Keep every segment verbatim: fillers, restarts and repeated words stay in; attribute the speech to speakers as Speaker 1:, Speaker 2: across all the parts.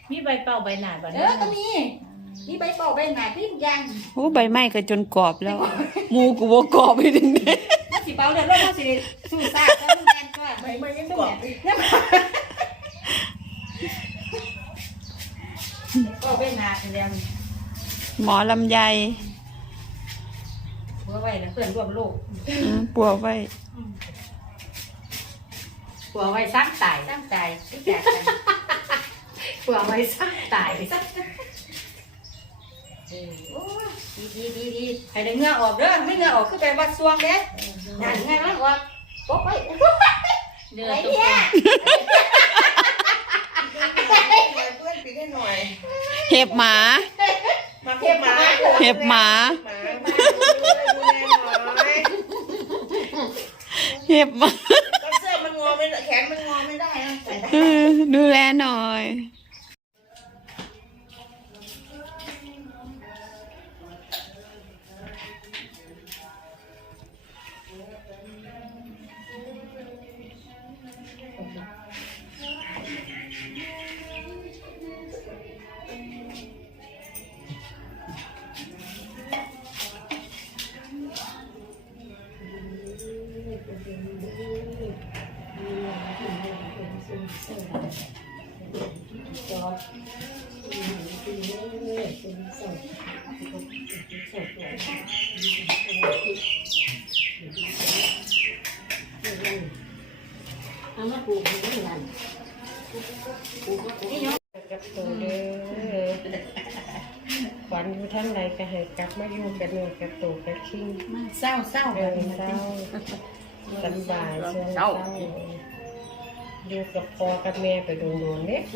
Speaker 1: มีใบเป่าใบหนาด
Speaker 2: เออก็มีมีใบเป่าใบหนาพี่ยัง
Speaker 3: โอ้ใบไม้ก็จนกรอบแล้วหมูกูบ่กรอบไปถึงได้
Speaker 2: ถ้าสิเป่าเดี๋ยวเราสิสู้ซากแล้วมึงแอนก็
Speaker 4: ใบไม้ยังกรอบ
Speaker 2: เป่าใบหนาเดียว
Speaker 3: หมอลำไย
Speaker 2: เพื่อไว้นะเพื่อนร่วมโลก
Speaker 3: อืมปัวไว้
Speaker 1: ปัวไว้สร้างตาย
Speaker 2: สร้างใจที่แจกกัน
Speaker 1: ปัวไว้สร้างตาย
Speaker 2: โอ้ดีดีดีดีให้ได้เงือออกเด้อไม่เงือออกคือไปวัดซวงเด้นั่นไงมันออกปุ๊บไป
Speaker 1: เนื้อ
Speaker 2: ไหน
Speaker 1: ตุ๊ก
Speaker 2: เนี่ย
Speaker 4: เพื่อนปีได้หน่อย
Speaker 3: เห็บหมา
Speaker 4: มาเก็บหมา
Speaker 3: เห็บหมา
Speaker 4: หมาดูแลหน่อย
Speaker 3: เห็บหมา
Speaker 4: ก็เสื้อมันงอไม่แขนมันงอไม่ได้นะใส่ได้
Speaker 3: เออดูแลหน่อยกับตัวเด้อขวัญอยู่ท่านใดก็ให้กลับมาอยู่กันเนื้อกับตัวกับคิง
Speaker 1: เศร้าเศร้า
Speaker 4: เออเศร้าสบายเศร้าอยู่กับพ่อกับแม่ไปโดนๆเนี่ย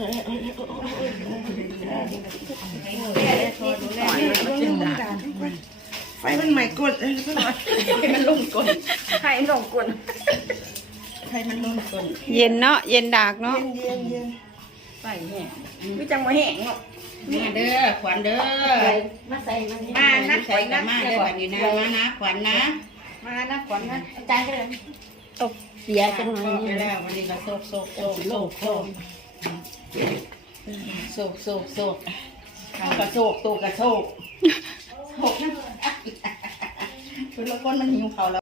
Speaker 4: ไฟมันใหม่กดเลยเพื่อน
Speaker 1: มันลุ่มกลให้ลงกล
Speaker 4: ไฟมันนุ่มกด
Speaker 3: เย็นเนาะเย็นดากเนาะ
Speaker 4: เย็นเย็น
Speaker 1: ใส่แห้งไม่จังมาแห้งหรอกมาเด้อขวัญเด้อ
Speaker 2: มาใส่มัน
Speaker 1: มานะขวัญนะมาเด้อขวัญอยู่นะมานะขวัญนะ
Speaker 2: มานะขวัญนะอาจารย์ก็เลย
Speaker 3: ตกเสียจังเลย
Speaker 1: ไปแล้ววันนี้ก็โศกโศกโศกโศกโศกโศกโศกโศกเขากระโศกตัวกระโศกโศกนะคนละคนมันหิวเขาแล้ว